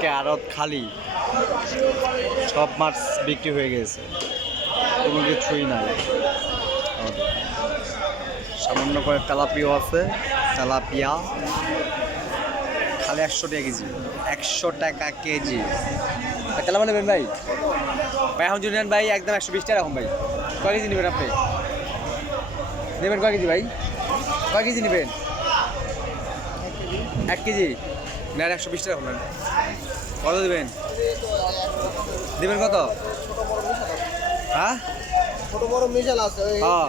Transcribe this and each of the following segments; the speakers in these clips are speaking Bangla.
আজকে আড়ত খালি। সব মাছ বিক্রি হয়ে গেছে। কোনো কিছুই নাই। সামান্য করে তেলাপিও আছে। তেলাপিয়া। খালি একশো টাকা কেজি। একশো টাকা কেজি। তেলাপা নেবেন ভাই? ভাই, এখন যদি ভাই, একদম একশো বিশ টাকা এখন ভাই। কয় কেজি নেবেন আপনি? নেবেন কয় কেজি ভাই? কয় কেজি নেবেন? এক কেজি। নেন একশো বিশ টাকা এখন কত দেবেন? দেবেন কত? হ্যাঁ? ছোট বড় মিশাল আছে ওই- হ্যাঁ।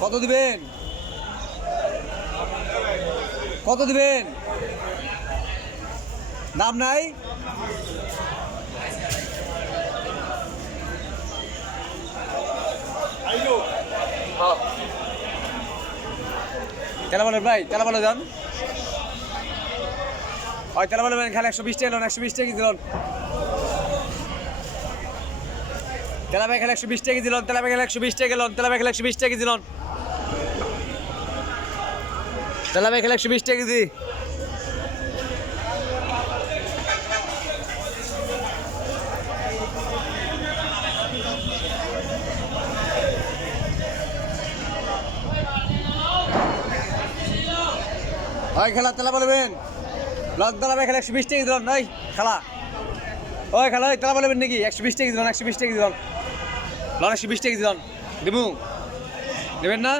কত দিবেন? কত দিবেন? দাম নাই? তেলা বলেন ভাই তেলা বলে যান। ওই তেলা বলে খালি একশো বিশ টাকা লোন, একশো বিশ টাকা তেলা ভাই খালি একশো বিশ টাকা দিলেন তেলা ভাই খালি একশো বিশ টাকা তেলা ভাই খালি একশো বিশ টাকা তেলা ভাই খালি একশো বিশ টাকা ওই খেলা তেলা বলবেন। লক তেলা এখানে একশো বিশ টাকা দিলাম ওই খেলা। ওই খেলা, ওই তেলা বলবেন নাকি? একশো বিশ টাকা দিলাম, একশো বিশ টাকা দিলাম। লন, একশো বিশ টাকা দিলাম। দেবু নেবেন না?